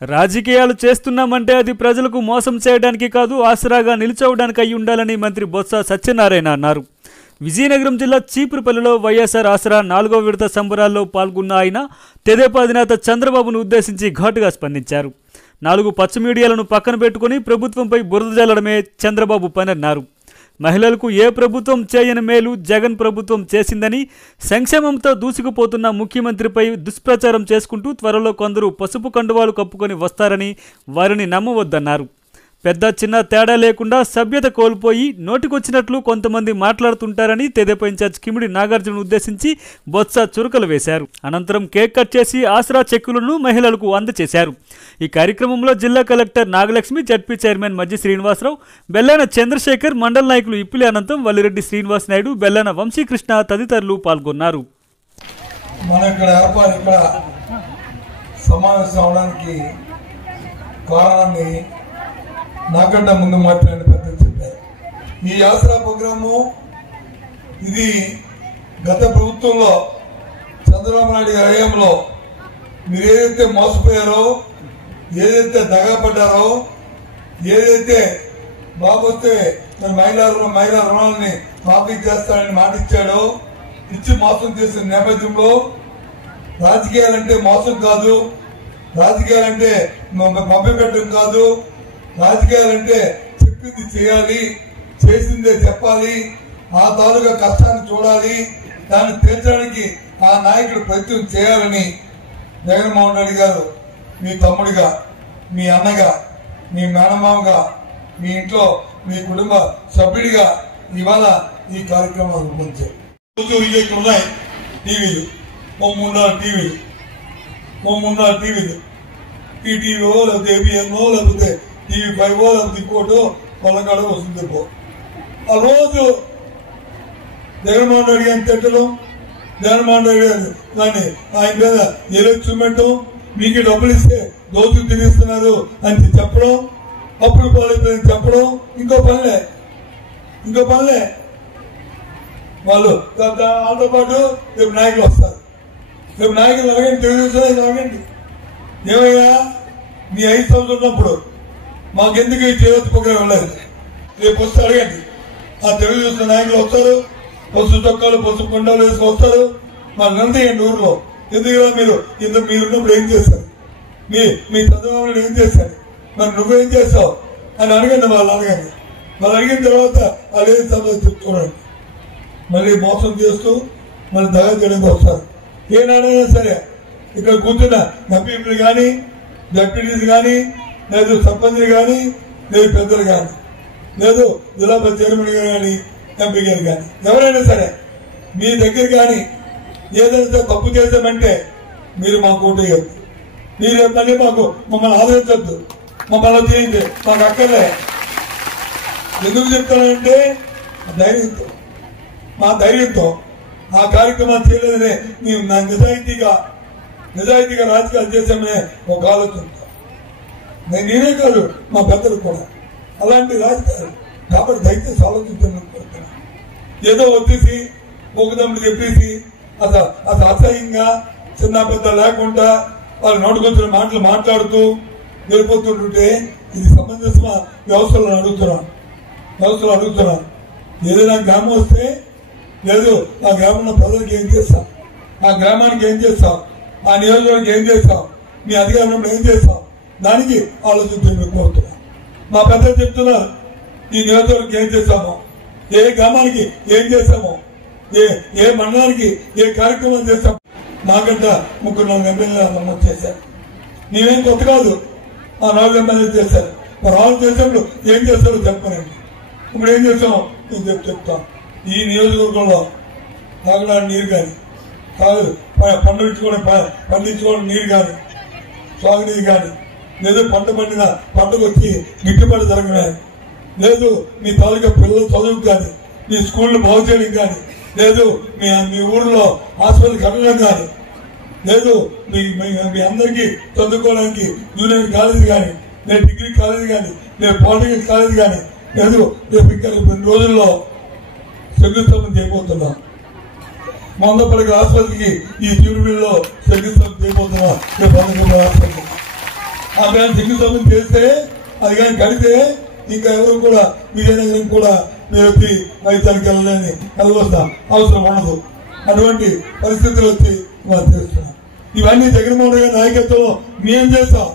రాజకీయాలు చేస్తున్నామంటే అది ప్రజలకు మోసం చేయడానికి కాదు, ఆసరాగా నిలిచోవడానికి అయి ఉండాలని మంత్రి బొత్స సత్యనారాయణ అన్నారు. విజయనగరం జిల్లా చీపురుపల్లిలో వైఎస్ఆర్ ఆసరా 4వ విడత సంబరాల్లో పాల్గొన్న ఆయన తెదేపా అధినేత చంద్రబాబును ఉద్దేశించి ఘాటుగా స్పందించారు. 4 పచ్చ మీడియాలను పక్కన పెట్టుకుని ప్రభుత్వంపై బురద జల్లడమే చంద్రబాబు పని అన్నారు. మహిళలకు ఏ ప్రభుత్వం చేయని మేలు జగన్ ప్రభుత్వం చేసిందని, సంక్షేమంతో దూసుకుపోతున్న ముఖ్యమంత్రిపై దుష్ప్రచారం చేసుకుంటూ త్వరలో కొందరు పసుపు కండువాలు కప్పుకొని వస్తారని వారిని నమ్మవద్దన్నారు. పెద్ద చిన్న తేడా లేకుండా సభ్యత కోల్పోయి నోటికొచ్చినట్లు కొంతమంది మాట్లాడుతుంటారని తెదేపా ఇన్ఛార్జ్ కిమిడి నాగార్జున ఉద్దేశించి బొత్స చురకలు వేశారు. అనంతరం కేక్ కట్ చేసి ఆసరా చెక్కులను మహిళలకు అందజేశారు. ఈ కార్యక్రమంలో జిల్లా కలెక్టర్ నాగలక్ష్మి, జడ్పీ చైర్మన్ మజ్జి శ్రీనివాసరావు, బెల్లాన చంద్రశేఖర్, మండల నాయకులు ఇప్పిలి అనంతం, వల్లిరెడ్డి శ్రీనివాస్ నాయుడు, బెల్లాన వంశీకృష్ణ తదితరులు పాల్గొన్నారు. నాకన్నా ముందు మాట్లాడిన పెద్దలు చెప్పారు. ఈ ఆసరా ప్రోగ్రాము ఇది గత ప్రభుత్వంలో చంద్రబాబు నాయుడు గారి హయాంలో మీరు ఏదైతే మోసపోయారో, ఏదైతే దగాపడ్డారో, ఏదైతే బాబొస్తే మహిళా రుణాలని మాఫీ చేస్తానని మాట ఇచ్చాడో, ఇచ్చి మోసం చేసిన నేపథ్యంలో రాజకీయాలంటే మోసం కాదు, రాజకీయాలంటే మభ్యపెట్టడం కాదు, రాజకీయాలంటే చెప్పింది చేయాలి, చేసిందే చెప్పాలి, ఆ తాలూకా కష్టాన్ని చూడాలి, దాన్ని తీర్చడానికి ఆ నాయకుడు ప్రయత్నం చేయాలని జగన్మోహన్ రెడ్డి గారు మీ తమ్ముడిగా, మీ అన్నగా, మీ మేనమామగా, మీ ఇంట్లో మీ కుటుంబ సభ్యుడిగా ఇవాళ ఈ కార్యక్రమాలు రూపొందించారు. ఉన్నాయి టీవీలు, 3-4 టీవీలు, ఈటీవీఓ లేకపోతే ఏబిఎన్ఓ లేకపోతే TV5 లేకపోతే ఇంకోటో పొలకాడ వస్తుంది. ఆ రోజు జగన్మోహన్ రెడ్డి గారిని తిట్టడం, జగన్మోహన్ రెడ్డి గారు దాన్ని ఆయన మీద ఏదో చూపెట్టడం, మీకు డబ్బులు ఇస్తే దోచుకు తిరిగిస్తున్నారు అని చెప్పడం, అప్పుడు పాలైపోయిందని చెప్పడం, ఇంకో పనిలే వాళ్ళు. వాళ్ళతో పాటు రేపు నాయకులు వస్తారు. రేపు నాయకులు అడగండి, తెలుగుదేశం అడగండి, ఏమయ్యా మీ 5 సంవత్సరాలు ఉన్నప్పుడు మాకెందుకు ఈ చేతి ప్రోగ్రాం వెళ్ళలేదు, రేపు వస్తే అడగండి. ఆ తెలుగుదేశం నాయకులు వస్తారు, పసుపు చొక్కాలు పసుపు కొండలు వేసుకొస్తారు, మరి నందేయండి ఊర్లో. ఎందుకు మీరున్నప్పుడు ఏం చేశారు, మీ చంద్రబాబు ఏం చేశారు, మరి నువ్వేం చేస్తావు అని అడగండి. వాళ్ళు అడిగిన తర్వాత వాళ్ళు ఏం సంబంధం చెప్పుకోండి. మళ్ళీ మోసం చేస్తూ మళ్ళీ దగా చేయడానికి వస్తారు. ఏనాడైనా సరే ఇక్కడ కూర్చున్న ఎంపీలు కానీ, డిప్యూటీస్ కానీ, లేదు సర్పంచ్ కానీ, లేదు పెద్దలు కానీ, లేదు జిల్లా చైర్మన్ గారు కానీ, ఎంపీ గారు కానీ, ఎవరైనా సరే మీ దగ్గర కానీ ఏదైనా తప్పు చేశామంటే మీరు మాకు ఓటేయద్దు, మీరు మళ్ళీ మమ్మల్ని ఆదరించద్దు, మమ్మల్ని చేయండి, మాకు అక్కర్లే. ఎందుకు చెప్తానంటే మా ధైర్యంతో ఆ కార్యక్రమాలు చేయలేదనే మేము నిజాయితీగా రాజకీయాలు చేశామనే ఒక ఆలోచనతో నేనే కాదు మా పెద్దలు కూడా అలాంటి రాజకీయాలు. కాబట్టి దయచేసి ఆలోచించాలని కోరుతున్నాను. ఏదో వచ్చేసి ఒకదమ్ముడు చెప్పేసి అసలు అసహ్యంగా చిన్న పెద్ద లేకుండా వాళ్ళు నోటుకొచ్చిన మాటలు మాట్లాడుతూ వెళ్ళిపోతుంటుంటే ఇది సమంజసమా? వ్యవస్థలను అడుగుతున్నాను. ఏదైనా గ్రామం వస్తే లేదు ఆ గ్రామంలో ప్రజలకు ఏం చేస్తాం, ఆ గ్రామానికి ఏం చేస్తాం, ఆ నియోజకవర్గానికి ఏం చేస్తాం, మీ అధికారంలో ఏం చేస్తాం, దానికి ఆలోచించండి కోరుతున్నాం. మా పెద్దలు చెప్తున్నారు ఈ నియోజకవర్గం ఏం చేస్తామో, ఏ గ్రామానికి ఏం చేస్తామో, ఏ మండలానికి ఏ కార్యక్రమం చేస్తాం. మాకంట 3-4 ఎమ్మెల్యేలు నమోదు చేశారు. మేమేం కొత్త కాదు, ఆ 4 ఎమ్మెల్యేలు చేశారు. మరి వాళ్ళు చేసినప్పుడు ఏం చేస్తారో చెప్పనండి. ఇప్పుడు ఏం చేస్తామో నేను చెప్తాం. ఈ నియోజకవర్గంలో తాగడానికి నీరు కానీ, పండించుకోవడం నీరు కానీ, సాగునీరు కానీ, లేదు పంటకు వచ్చి గిట్టుబాటు జరగమే, లేదు మీ తాలూకా పిల్లల చదువుకు కానీ, మీ స్కూళ్ళు బాగు చేయడం కానీ, లేదు మీ ఊర్లో హాస్పిటల్ కట్టడం కానీ, లేదు మీ అందరికీ చదువుకోవడానికి జూనియర్ కాలేజీ కానీ, లేదు డిగ్రీ కాలేజీ కానీ, లేదు పాలిటెక్నిక్ కాలేజీ కానీ, లేదు రేపు ఇంకా 2 రోజుల్లో శంకుస్థాపన చేయబోతున్నాం. మందపల్లి ఆసుపత్రికి ఈ చిరుమిల్లో శంకుస్థాపన చేయబోతున్నాం. రేపు హాస్పిటల్ ఆ కానీ శంకుస్థాపన చేస్తే అది కానీ కడితే ఇంకా ఎవరు కూడా విజయనగరం కూడా మీరు వచ్చి రైతానికి వెళ్ళవలసిన అవసరం ఉండదు. అటువంటి పరిస్థితులు వచ్చి మనం చేస్తున్నాం. ఇవన్నీ జగన్మోహన్ రెడ్డి గారి నాయకత్వంలో మేము చేస్తాం.